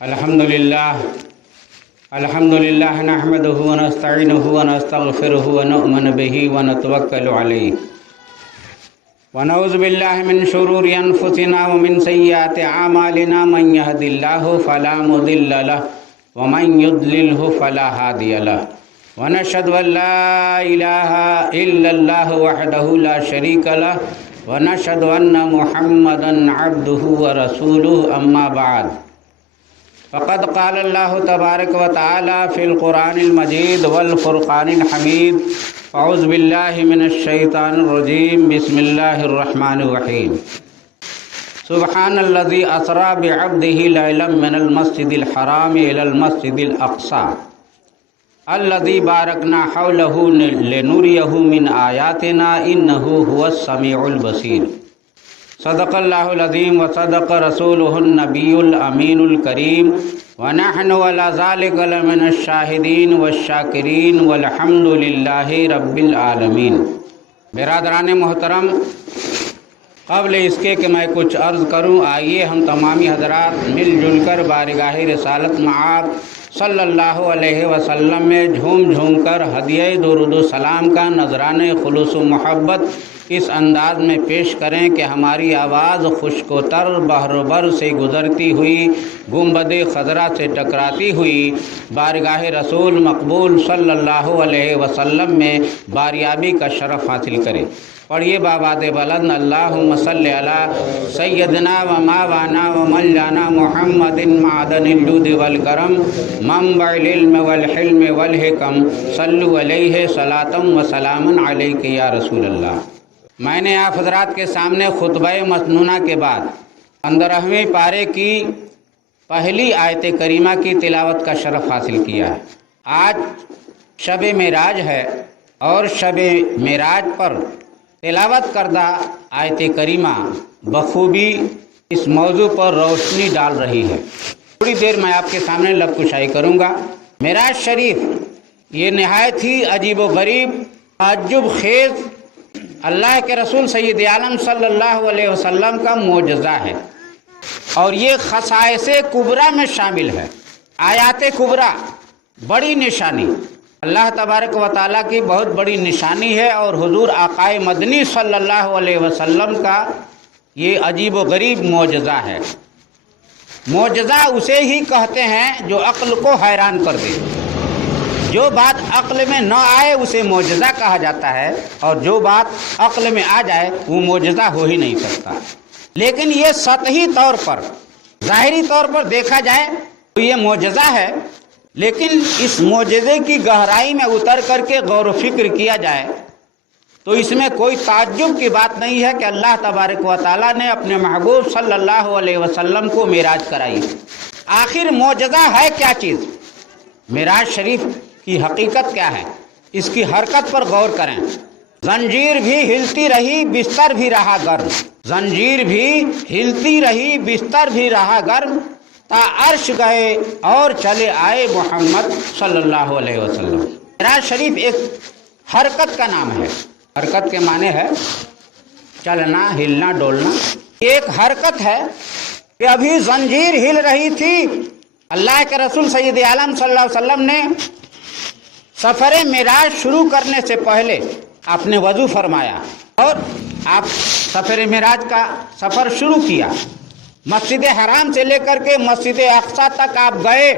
अल्हम्दुलिल्लाह नहमदुहु व नस्तईनुहु व नस्तगफिरुहु व नु'मिनु बिही व नतवक्कलु अलैहि व नऊज़ु बिल्लाहि मिन शुरूरि अनफुसिना व मिन सय्यिआति अमालिना मन यहदिल्लाहु फला मुदिल्ल लहु व मन युद्लिलहु फला हादिय लहु व नशहदु अन ला इलाहा इल्लल्लाहु वहदहु ला शरीक लहु व नशहदु अन्न मुहम्मदन अब्दुहु व रसूलुहु अम्मा बाद फ़क़द क़ाल अल्लाहु तबारक व तआला फ़िल क़ुरानिल मजीद वल फ़ुरक़ानिल हमीद अऊज़ु बिल्लाहि मिनश शैतानिर रजीम बिस्मिल्लाहिर रहमानिर रहीम सुब्हानल्लज़ी असरा बिअब्दिही लैलन मिनल मस्जिदिल हराम इलल मस्जिदिल अक़सा अल्लज़ी बारकना हौलहु लिनुरियहु मिन आयातिना इन्नहु हुवस समीउल बसीर सदक़ल्लाहुल अज़ीम व सदक़ रसूलुहुन नबियुल अमीनुल करीम व नहनु अला ज़ालिका लमिनश शाहिदीन वश्शाकिरीन वल्हम्दुलिल्लाहि रब्बिल आलमीन। बिरादरान मोहतरम, क़ब्ल इसके कि मैं कुछ अर्ज़ करूँ, आइए हम तमामी हज़रात मिलजुल कर बारगाह रिसालत मआब सल्लल्लाहु अलैहि वसल्लम में झूम झूम कर हदिया दुरूद सलाम का नजराने खुलूस मोहब्बत इस अंदाज में पेश करें कि हमारी आवाज़ खुश्कोतर बहरोबर से गुज़रती हुई गुंबद खजरा से टकराती हुई बारगाह रसूल मकबूल सल्लल्लाहु अलैहि वसल्लम में बारियाबी का शरफ़ हासिल करे। पढ़िए बाबाद बुलंद अल्लाहुम्मा सल्लि अला सय्यदना व मावाना व मौलाना मुहम्मदिन मादनिल जुद वल करम मंबइल इल्म वल हिल्म वल हिकम सल्लु अलैहि सलातम व सलामन अलैका या रसूल अल्लाह। मैंने आप हज़रात के सामने खुतबा मसनूना के बाद 15वें पारे की पहली आयत करीमा की तिलावत का शरफ़ हासिल किया है। आज शब मेराज है और शब मेराज पर तिलावत करदा आयत करीमा बखूबी इस मौजू पर रोशनी डाल रही है। थोड़ी देर मैं आपके सामने लब कुशाई करूँगा। मेराज शरीफ ये नहायत ही अजीब व गरीब ताज्जुब खेज़ अल्लाह के रसूल सैयद आलम सल्लल्लाहु अलैहि वसल्लम का मोजज़ा है और ये खसाइसे कुबरा में शामिल है। आयात कुबरा बड़ी निशानी अल्लाह तबारक व तआला की बहुत बड़ी निशानी है और हुजूर आकाए मदनी सल्लल्लाहु अलैहि वसल्लम का ये अजीब व गरीब मोजज़ा है। मोजज़ा उसे ही कहते हैं जो अक्ल को हैरान कर दे। जो बात अक्ल में न आए उसे मोजज़ा कहा जाता है और जो बात अक्ल में आ जाए वो मोजज़ा हो ही नहीं सकता। लेकिन ये सतही तौर पर ज़ाहिरी तौर पर देखा जाए तो ये मोजज़ा है, लेकिन इस मोजज़े की गहराई में उतर करके गौर फिक्र किया जाए तो इसमें कोई ताज्जुब की बात नहीं है कि अल्लाह तबारक व तआला ने अपने महबूब सल्लल्लाहु अलैहि वसल्लम को मेराज कराई। आखिर मोजज़ा है क्या चीज़? मेराज शरीफ की हकीकत क्या है, इसकी हरकत पर गौर करें। जंजीर भी हिलती रही बिस्तर भी रहा गर्म, जंजीर भी हिलती रही बिस्तर भी रहा गर्म, ता अर्श गए और चले आए मोहम्मद सल्लल्लाहु अलैहि वसल्लम। मेराज शरीफ एक हरकत का नाम है। हरकत के माने है चलना, हिलना, डोलना। एक हरकत है कि अभी जंजीर हिल रही थी। अल्लाह के रसूल सैयद आलम सल्लल्लाहु अलैहि वसल्लम ने सफ़र मेराज शुरू करने से पहले आपने वज़ू फरमाया और आप सफ़र मेराज का सफ़र शुरू किया। मस्जिद हराम से लेकर के मस्जिद अक़सा तक आप गए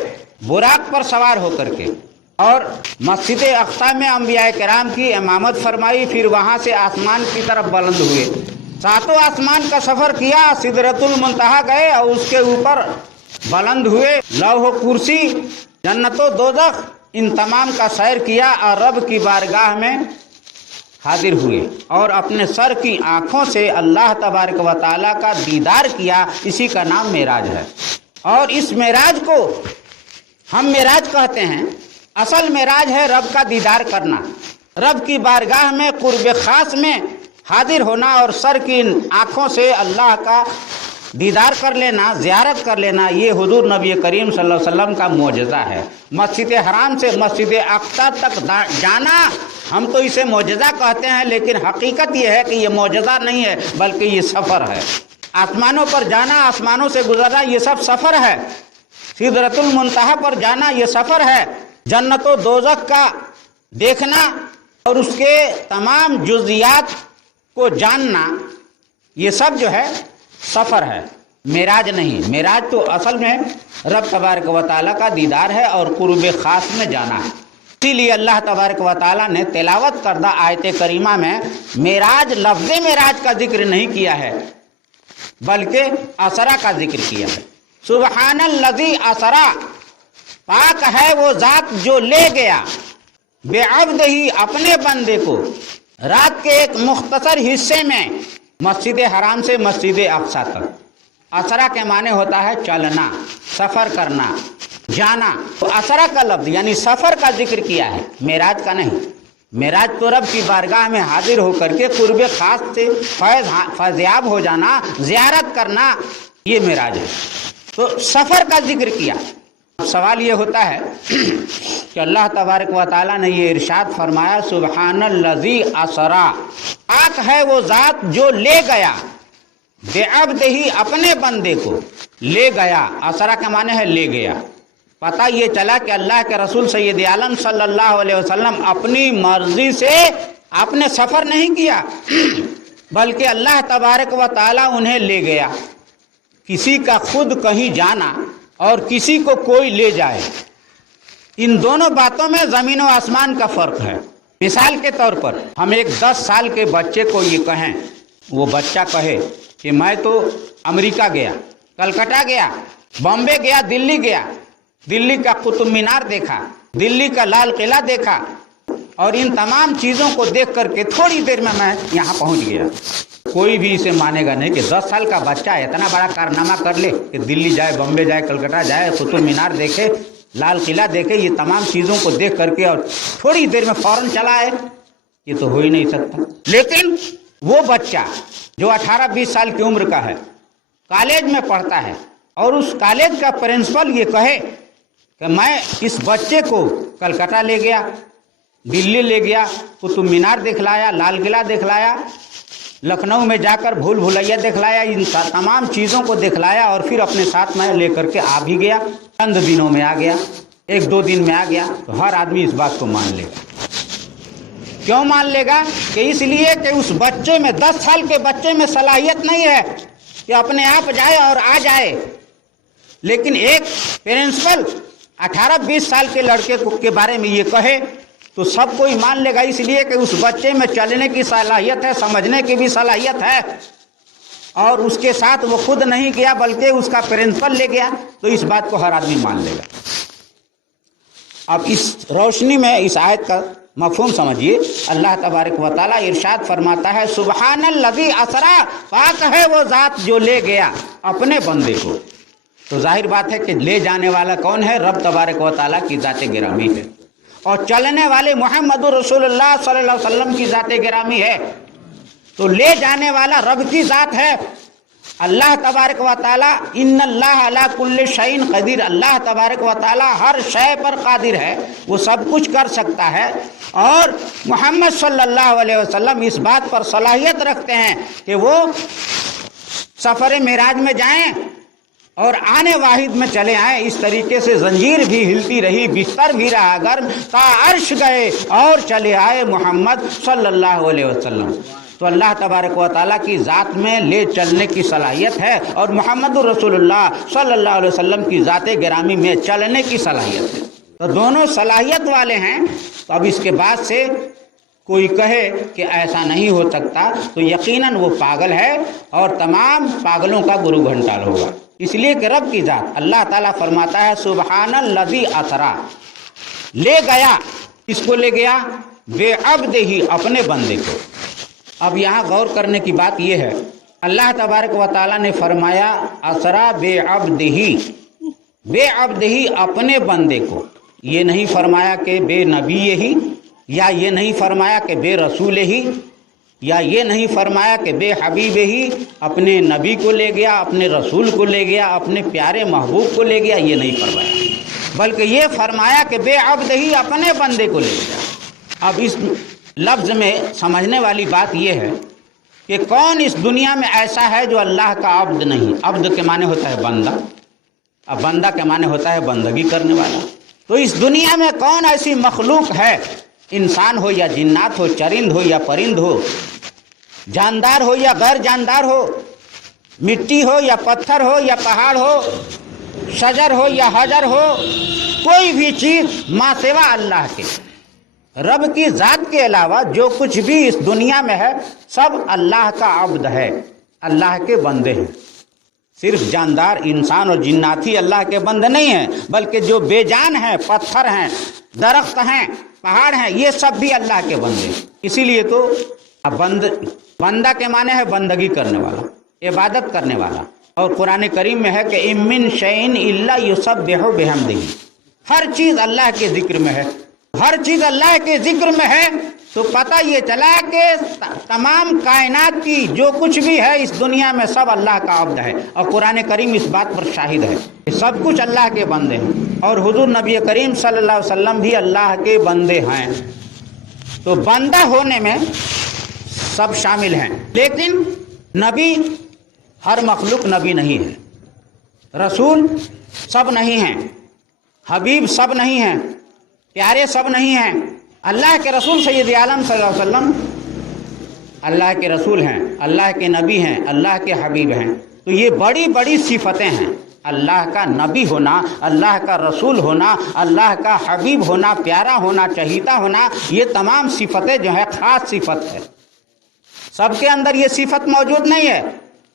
बुराक पर सवार होकर के और मस्जिद अक़सा में अंबिया किराम की इमामत फरमाई। फिर वहाँ से आसमान की तरफ बुलंद हुए, सातों आसमान का सफ़र किया, सिदरतुल मुंतहा गए और उसके ऊपर बुलंद हुए, लौह कुर्सी, जन्नतो दोज़ख, इन तमाम का सैर किया और रब की बारगाह में हाजिर हुए और अपने सर की आँखों से अल्लाह तबारक व तआला का दीदार किया। इसी का नाम मेराज है और इस मेराज को हम मेराज कहते हैं। असल मेराज है रब का दीदार करना, रब की बारगाह में कुर्ब खास में हाजिर होना और सर की आँखों से अल्लाह का दीदार कर लेना, ज़ियारत कर लेना। ये हुजूर नबी करीम सल्लल्लाहु अलैहि वसल्लम का मोजज़ा है। मस्जिद हराम से मस्जिद अक़सा तक जाना हम तो इसे मोजज़ा कहते हैं, लेकिन हकीकत ये है कि ये मोजज़ा नहीं है बल्कि ये सफ़र है। आसमानों पर जाना, आसमानों से गुजरना, ये सब सफ़र है। सिदरतुल मुंतहा पर जाना ये सफ़र है। जन्नत व दोज़ख का देखना और उसके तमाम जुज़ियात को जानना, ये सब जो है सफ़र है, मेराज नहीं। मेराज तो असल में रब तबारक व तआला का दीदार है और कुर्ब ख़ास में जाना है। इसीलिए अल्लाह तबारक व तआला ने तिलावत करदा आयत करीमा में मेराज, लफ्ज़ मेराज का जिक्र नहीं किया है, बल्कि असरा का जिक्र किया है। सुबहानल्लज़ी असरा, पाक है वो ज़ात जो ले गया, बेअब्दिही, अपने बंदे को, रात के एक मुख्तसर हिस्से में, मस्जिद हराम से मस्जिद अक़सा तक। असरा के माने होता है चलना, सफ़र करना, जाना। तो असरा का लफ्ज़ यानी सफ़र का जिक्र किया है, मेराज का नहीं। मेराज तो रब की बारगाह में हाजिर होकर के कुर्ब ख़ास से फैज़याब हो जाना, ज़ियारत करना, ये मेराज है। तो सफ़र का जिक्र किया। सवाल ये होता है कि अल्लाह तबारक व तआला ने ये इरशाद फरमाया, सुबहानल्लज़ी असरा, पाक है वो ज़ात जो ले गया, बेअब्दिही, अपने बंदे को ले गया। असरा का माने है ले गया। पता ये चला कि अल्लाह के रसूल सैयद आलम सल्लल्लाहु अलैहि वसल्लम अपनी मर्जी से आपने सफ़र नहीं किया, बल्कि अल्लाह तबारक व तआला उन्हें ले गया। किसी का खुद कहीं जाना और किसी को कोई ले जाए, इन दोनों बातों में ज़मीन और आसमान का फ़र्क है। मिसाल के तौर पर हम एक 10 साल के बच्चे को ये कहें, वो बच्चा कहे कि मैं तो अमेरिका गया, कलकत्ता गया, बॉम्बे गया, दिल्ली गया, दिल्ली का कुतुब मीनार देखा, दिल्ली का लाल किला देखा, और इन तमाम चीज़ों को देख करके थोड़ी देर में मैं यहाँ पहुँच गया। कोई भी इसे मानेगा नहीं कि 10 साल का बच्चा इतना बड़ा कारनामा कर ले कि दिल्ली जाए, बॉम्बे जाए, कलकत्ता जाए, कुतुब मीनार देखे, लाल किला देखे, ये तमाम चीज़ों को देख करके और थोड़ी देर में फ़ौरन चला आए, ये तो हो ही नहीं सकता। लेकिन वो बच्चा जो 18-20 साल की उम्र का है, कॉलेज में पढ़ता है, और उस कॉलेज का प्रिंसिपल ये कहे कि मैं इस बच्चे को कलकत्ता ले गया, दिल्ली ले गया, कुतुब मीनार दिखलाया, लाल किला दिखलाया, लखनऊ में जाकर भूल भुलैया दिखलाया, इन तमाम चीज़ों को दिखलाया, और फिर अपने साथ में लेकर के आ भी गया, चंद दिनों में आ गया, 1-2 दिन में आ गया, तो हर आदमी इस बात को मान लेगा। क्यों मान लेगा? कि इसलिए कि उस बच्चे में, 10 साल के बच्चे में सलाहियत नहीं है कि अपने आप जाए और आ जाए। लेकिन एक प्रिंसिपल 18-20 साल के लड़के के बारे में ये कहे तो सब कोई मान लेगा, इसलिए कि उस बच्चे में चलने की सलाहियत है, समझने की भी सलाहियत है, और उसके साथ वो खुद नहीं गया बल्कि उसका प्रिंसिपल ले गया, तो इस बात को हर आदमी मान लेगा। अब इस रोशनी में इस आयत का मफ़हूम समझिए। अल्लाह तबारक व तआला इरशाद फरमाता है, सुबहानल्लज़ी असरा, पाक है वो ज़ात जो ले गया अपने बंदे को। तो जाहिर बात है कि ले जाने वाला कौन है? रब तबारक व तआला की ज़ात गिरामी है, और चलने वाले मुहम्मदुर रसूलुल्लाह सल्लल्लाहु अलैहि वसल्लम की ज़ात गिरामी है। तो ले जाने वाला रब की ज़ात है, अल्लाह तबारक व तआला। इन्नल्लाह अला कुल्लि शैइन क़दीर, अल्लाह तबारक व तआला हर शय पर कादिर है, वो सब कुछ कर सकता है। और मोहम्मद सल्लल्लाहु अलैहि वसल्लम इस बात पर सलाहियत रखते हैं कि वो सफ़र मेराज में जाएं और आने वाहिद में चले आए। इस तरीके से जंजीर भी हिलती रही, बिस्तर भी रहा गर्म, ता अर्श गए और चले आए मोहम्मद सल्लल्लाहु अलैहि वसल्लम। तो अल्लाह तबारक व तआला की ज़ात में ले चलने की सलाहियत है, और मुहम्मदुर रसूलुल्लाह सल्लल्लाहु अलैहि वसल्लम की ज़ात गिरामी में चलने की सलाहियत है। तो दोनों सलाहियत वाले हैं। तो अब इसके बाद से कोई कहे कि ऐसा नहीं हो सकता, तो यकीनन वो पागल है, और तमाम पागलों का गुरु घंटाल होगा। इसलिए कि रब की ज़ात, अल्लाह ताला फरमाता है, सुबहानल्लज़ी असरा, ले गया। किसको ले गया? बेअब्दिही, अपने बंदे को। अब यहाँ गौर करने की बात यह है, अल्लाह तबारक व तआला ने फरमाया असरा बेअब्दिही, बेअब्दिही, अपने बंदे को। ये नहीं फरमाया कि बे नबी ही, या ये नहीं फरमाया कि बे रसूल ही, या ये नहीं फरमाया कि बे हबीब ही, अपने नबी को ले गया, अपने रसूल को ले गया, अपने प्यारे महबूब को ले गया, ये नहीं फरमाया, बल्कि ये फरमाया कि बे अब्द ही, अपने बंदे को ले गया। अब इस लफ्ज़ में समझने वाली बात यह है कि कौन इस दुनिया में ऐसा है जो अल्लाह का अब्द नहीं। अब्द के माने होता है बंदा, اب بندہ کے معنی ہوتا ہے بندگی کرنے والا. تو اس دنیا میں کون ایسی مخلوق ہے، انسان ہو یا جنات ہو، چرند ہو یا پرند ہو، جاندار ہو یا غیر جاندار ہو، مٹی ہو یا پتھر ہو یا پہاڑ ہو، شجر ہو یا حجر ہو، کوئی بھی چیز ما سوا اللہ کے، رب کی ذات کے علاوہ جو کچھ بھی اس دنیا میں ہے سب اللہ کا عبد ہے، اللہ کے بندے ہیں. صرف جاندار انسان اور جنات ہی اللہ کے بندے نہیں ہیں، بلکہ جو بے جان ہیں، پتھر ہیں، درخت ہیں، پہاڑ ہیں، یہ سب بھی اللہ کے بندے ہیں. اسی لیے تو بندہ کے معنی ہے بندگی کرنے والا، عبادت کرنے والا. اور قرآن کریم میں ہے کہ اِن مِّن شَيْءٍ إِلَّا يُسَبِّحُ بِحَمْدِهِ، ہر چیز اللہ کے ذکر میں ہے. ہر چیز اللہ کے ذکر میں ہے تو پتہ یہ چلا کہ تمام کائنات کی جو کچھ بھی ہے اس دنیا میں سب اللہ کا عبد ہے. اور قرآن کریم اس بات پر شاہد ہے کہ سب کچھ اللہ کے بندے ہیں. اور حضور نبی کریم صلی اللہ علیہ وسلم بھی اللہ کے بندے ہیں. تو بندہ ہونے میں سب شامل ہیں، لیکن نبی ہر مخلوق نبی نہیں ہے، رسول سب نہیں ہیں، حبیب سب نہیں ہیں، پیارے سب نہیں ہیں. اللہ کے رسول سید عالم صلی اللہ علیہ وسلم اللہ کے رسول ہیں، اللہ کے نبی ہیں، اللہ کے حبیب ہیں. تو یہ بڑی بڑی صفتیں ہیں. اللہ کا نبی ہونا، اللہ کا رسول ہونا، اللہ کا حبیب ہونا، پیارا ہونا، چہیتا ہونا، یہ تمام صفتیں جو ہے خاص صفت ہے. سب کے اندر یہ صفت موجود نہیں ہے.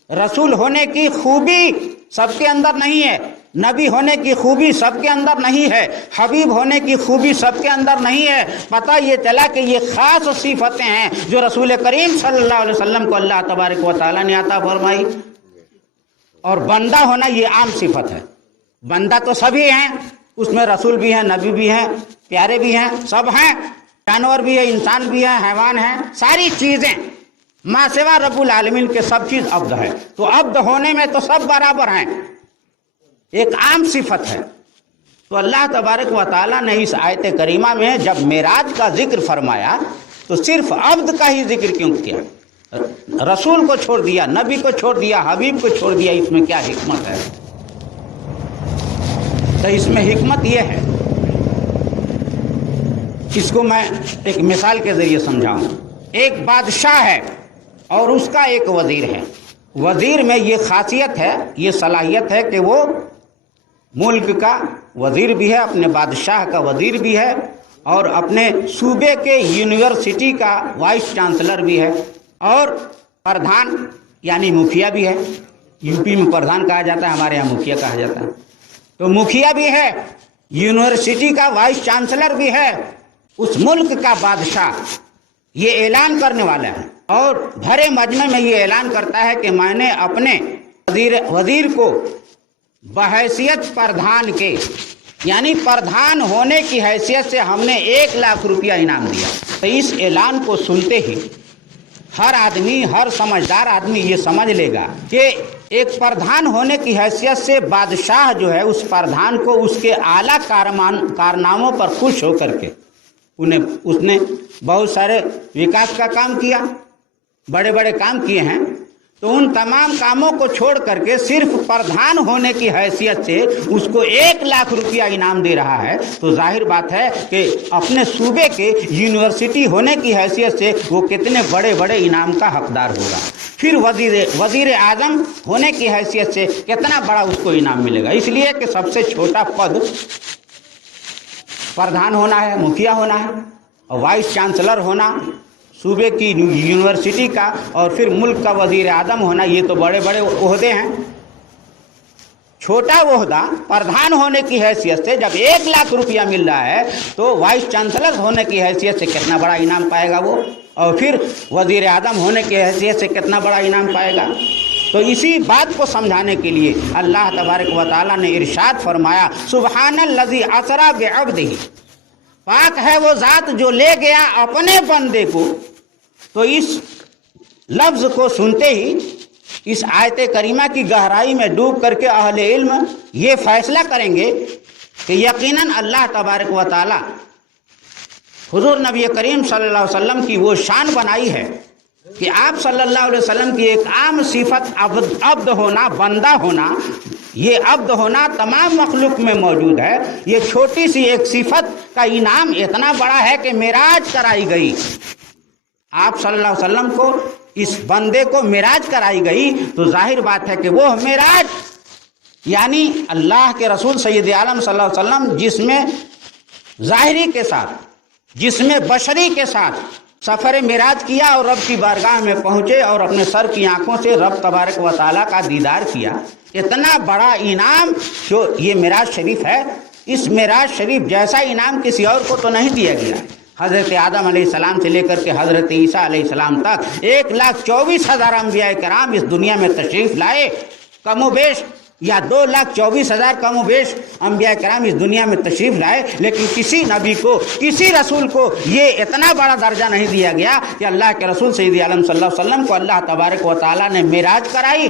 رسول ہونے کی خوبی سب کے اندر نہیں ہے، نبی ہونے کی خوبی سب کے اندر نہیں ہے، حبیب ہونے کی خوبی سب کے اندر نہیں ہے. پتہ یہ چلا کہ یہ خاص صفتیں ہیں جو رسول کریم صلی اللہ علیہ وسلم کو اللہ تبارک و تعالیٰ نے عطا فرمائی. اور بندہ ہونا یہ عام صفت ہے. بندہ تو سبھی ہیں، اس میں رسول بھی ہیں، نبی بھی ہیں، پیارے بھی ہیں، سب ہیں، جانور بھی ہے، انسان بھی ہے، حیوان ہیں، ساری چیزیں ما سوا رب العالمین کے سب چیز عبد ہے. تو عبد ہونے میں تو سب برابر ہیں، ایک عام صفت ہے. تو اللہ تبارک و تعالیٰ نے اس آیت کریمہ میں جب معراج کا ذکر فرمایا تو صرف عبد کا ہی ذکر کیوں کیا؟ رسول کو چھوڑ دیا، نبی کو چھوڑ دیا، حبیب کو چھوڑ دیا. اس میں کیا حکمت ہے؟ تو اس میں حکمت یہ ہے، اس کو میں ایک مثال کے ذریعے سمجھاؤں. ایک بادشاہ ہے اور اس کا ایک وزیر ہے. وزیر میں یہ خاصیت ہے، یہ صلاحیت ہے کہ وہ ملک کا وزیر بھی ہے، اپنے بادشاہ کا وزیر بھی ہے، اور اپنے صوبے کے یونیورسٹی کا وائس چانسلر بھی ہے، اور پردھان یعنی مکھیا بھی ہے. یو پی میں پردھان کہا جاتا ہے، ہمارے یہاں مکھیا کہا جاتا ہے. تو مکھیا بھی ہے، یونیورسٹی کا وائس چانسلر بھی ہے. اس ملک کا بادشاہ یہ اعلان کرنے والا ہے اور بھرے مجمع میں یہ اعلان کرتا ہے کہ میں نے اپنے وزیر کو بحیثیت پردھان کے، یعنی پردھان ہونے کی حیثیت سے ہم نے 1 لاکھ روپیہ انعام دیا. تو اس اعلان کو سنتے ہی ہر آدمی، ہر سمجھدار آدمی یہ سمجھ لے گا کہ ایک پردھان ہونے کی حیثیت سے بادشاہ جو ہے اس پردھان کو اس کے اعلیٰ کارناموں پر خوش ہو کر کے اس نے بہت سارے وکاس کا کام کیا، بڑے بڑے کام کیے ہیں. تو ان تمام کاموں کو چھوڑ کر کے صرف پردھان ہونے کی حیثیت سے اس کو 1 لاکھ روپیہ انعام دے رہا ہے. تو ظاہر بات ہے کہ اپنے صوبے کے یونیورسٹی ہونے کی حیثیت سے وہ کتنے بڑے بڑے انعام کا حقدار ہوگا. پھر وزیر اعظم ہونے کی حیثیت سے کتنا بڑا اس کو انعام ملے گا. اس لیے کہ سب سے چھوٹا پد پردھان ہونا ہے، مکھیا ہونا ہے، اور وائس چانسلر ہونا صوبے کی یونیورسٹی کا، اور پھر ملک کا وزیر اعظم ہونا. یہ تو بڑے بڑے عہدے ہیں. چھوٹا عہدہ پردھان ہونے کی حیثیت سے جب 1 لاکھ روپیہ مل رہا ہے تو وائس چانسلر ہونے کی حیثیت سے کتنا بڑا انعام پائے گا وہ، اور پھر وزیر اعظم ہونے کی حیثیت سے کتنا بڑا انعام پائے گا. تو اسی بات کو سمجھانے کے لیے اللہ تبارک و تعالیٰ نے ارشاد فرمایا سبحان الذی اسری بعبدہ، پاک ہے وہ ذات جو لے گیا اپنے بندے کو. تو اس لفظ کو سنتے ہی اس آیت کریمہ کی گہرائی میں ڈوب کر کے اہل علم یہ فیصلہ کریں گے کہ یقیناً اللہ تبارک و تعالی حضور نبی کریم صلی اللہ علیہ وسلم کی وہ شان بنائی ہے کہ آپ صلی اللہ علیہ وسلم کی ایک عام صفت عبد ہونا، بندہ ہونا، یہ عبد ہونا تمام مخلوق میں موجود ہے. یہ چھوٹی سی ایک صفت کا انعام اتنا بڑا ہے کہ معراج کرائی گئی. آپ صلی اللہ علیہ وسلم کو اس بندے کو معراج کرائی گئی تو ظاہر بات ہے کہ وہ معراج یعنی اللہ کے رسول سید عالم صلی اللہ علیہ وسلم جس میں ظاہری کے ساتھ جس میں بشری کے ساتھ سفر معراج کیا اور رب کی بارگاہ میں پہنچے اور اپنے سر کی آنکھوں سے رب تبارک و تعالیٰ کا دیدار کیا. اتنا بڑا انعام جو یہ معراج شریف ہے، اس معراج شریف جیسا انعام کسی اور کو تو نہیں دیا گیا. حضرت آدم علیہ السلام سے لے کر کے حضرت عیسیٰ علیہ السلام تک 1,24,000 انبیاء کرام اس دنیا میں تشریف لائے. کم و بیش یا 2,24,000 کم و بیش انبیاء کرام اس دنیا میں تشریف لائے، لیکن کسی نبی کو کسی رسول کو یہ اتنا بڑا درجہ نہیں دیا گیا کہ اللہ کے رسول سید عالم صلی اللہ علیہ وسلم کو اللہ تبارک و تعالیٰ نے معراج کرائی.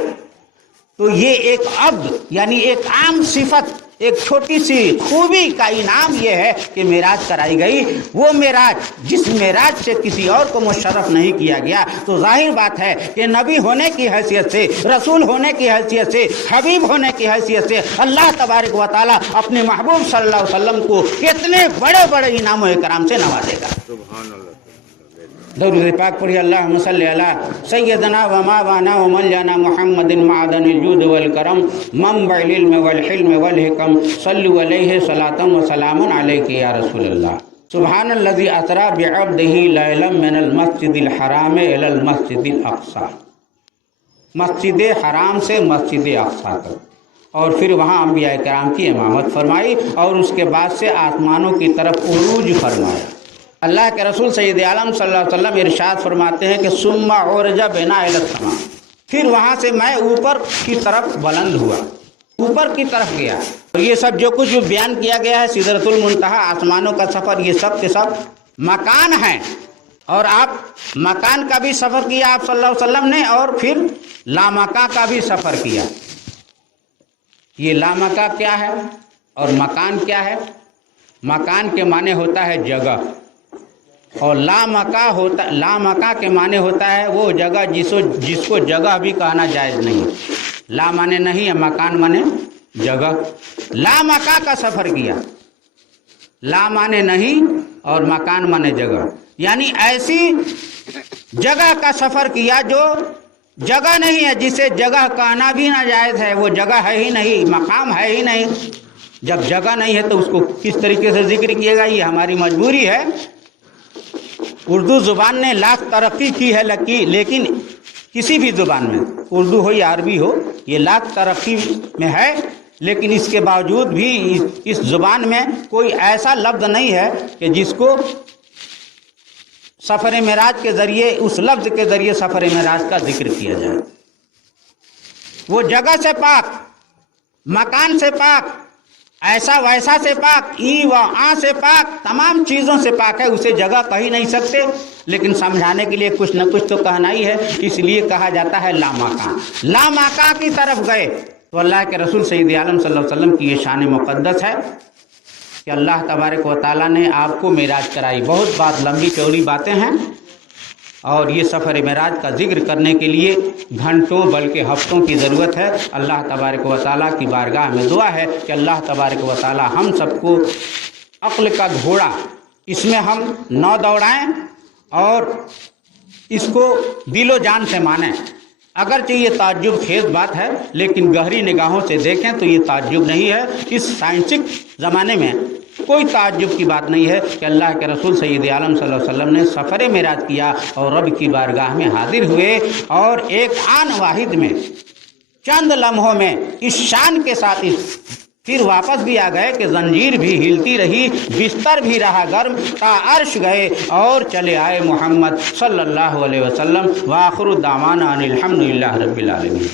تو یہ ایک عبد یعنی ایک عام صفت، ایک چھوٹی سی خوبی کا انعام یہ ہے کہ معراج کرائی گئی. وہ معراج جس معراج سے کسی اور کو مشرف نہیں کیا گیا، تو ظاہر بات ہے کہ نبی ہونے کی حیثیت سے، رسول ہونے کی حیثیت سے، حبیب ہونے کی حیثیت سے اللہ تبارک و تعالیٰ اپنے محبوب صلی اللہ علیہ وسلم کو کتنے بڑے بڑے انعام و اکرام سے نوازے گا. سبحان اللہ. درود پاک پڑھی. اللہم صلی علی سیدنا و مولانا و مولانا محمد معدن الجود والکرم منبع العلم والحلم والحکم صلو علیہ صلاۃ و سلام علیک یا رسول اللہ. سبحان الذی اسری بعبدہ لیلا من المسجد الحرام الی المسجد الاقصی. مسجد حرام سے مسجد اقصی تک، اور پھر وہاں انبیاء کرام کی امامت فرمائی اور اس کے بعد سے آسمانوں کی طرف عروج فرمایا. اللہ کے رسول سید عالم صلی اللہ علیہ وسلم ارشاد فرماتے ہیں کہ ثم عرج بنا الی السماء، پھر وہاں سے میں اوپر کی طرف بلند ہوا، اوپر کی طرف گیا. اور یہ سب جو کچھ بیان کیا گیا ہے، سدرۃ المنتہا، آسمانوں کا سفر، یہ سب کے سب مکان ہیں. اور آپ مکان کا بھی سفر کیا آپ صلی اللہ علیہ وسلم نے، اور پھر لامکاں کا بھی سفر کیا. یہ لامکاں کیا ہے اور مکان کیا ہے؟ مکان کے معنی ہوتا ہے جگہ، اور لامکاں کے معنی ہوتا ہے وہ جگہ جس کو جگہ بھی کہنا جائز نہیں. لا معنی نہیں ہے، مکان معنی جگہ. لامکاں کا سفر کیا، لا معنی نہیں اور مکان معنی جگہ، یعنی ایسی جگہ کا سفر کیا جو جگہ نہیں ہے، جسے جگہ کہنا بھی ناجائز ہے. وہ جگہ ہے ہی نہیں، مقام ہے ہی نہیں. جب جگہ نہیں ہے تو اس کو کس طریقے سے ذکر کیے گا؟ یہ ہماری مجبوری ہے. اردو زبان نے لاکھ ترقی کی ہے لیکن کسی بھی زبان میں، اردو ہو یا عربی ہو، یہ لاکھ ترقی میں ہے، لیکن اس کے باوجود بھی اس زبان میں کوئی ایسا لفظ نہیں ہے کہ جس کو سفر معراج کے ذریعے، اس لفظ کے ذریعے سفر معراج کا ذکر کیا جائے. وہ جگہ سے پاک، مکان سے پاک، ایسا ویسا سے پاک، ای و آ سے پاک، تمام چیزوں سے پاک ہے. اسے جگہ کہہ نہیں سکتے، لیکن سمجھانے کے لیے کچھ نہ کچھ تو کہنا ہی ہے، اس لیے کہا جاتا ہے لامکاں. لامکاں کی طرف گئے تو اللہ کے رسول سید عالم صلی اللہ علیہ وسلم کی یہ شان مقدس ہے کہ اللہ تبارک و تعالیٰ نے آپ کو معراج کرائی. بہت بات لمبی چوڑی باتیں ہیں، اور یہ سفر معراج کا ذکر کرنے کے لیے گھنٹوں بلکہ ہفتوں کی ضرورت ہے. اللہ تبارک و تعالیٰ کی بارگاہ میں دعا ہے کہ اللہ تبارک و تعالیٰ ہم سب کو عقل کا گھوڑا اس میں ہم نہ دوڑائیں اور اس کو دل و جان سے مانیں. اگرچہ یہ تعجب خیز بات ہے، لیکن گہری نگاہوں سے دیکھیں تو یہ تعجب نہیں ہے. اس سائنسک زمانے میں کوئی تعجب کی بات نہیں ہے کہ اللہ کے رسول سید عالم صلی اللہ علیہ وسلم نے سفر معراج کیا اور رب کی بارگاہ میں حاضر ہوئے، اور ایک آن واحد میں چند لمحوں میں اس شان کے ساتھ پھر واپس بھی آ گئے کہ زنجیر بھی ہلتی رہی، بستر بھی رہا گرم، تا عرش گئے اور چلے آئے محمد صلی اللہ علیہ وسلم. وآخر دعوانا ان الحمد للہ رب العالمین.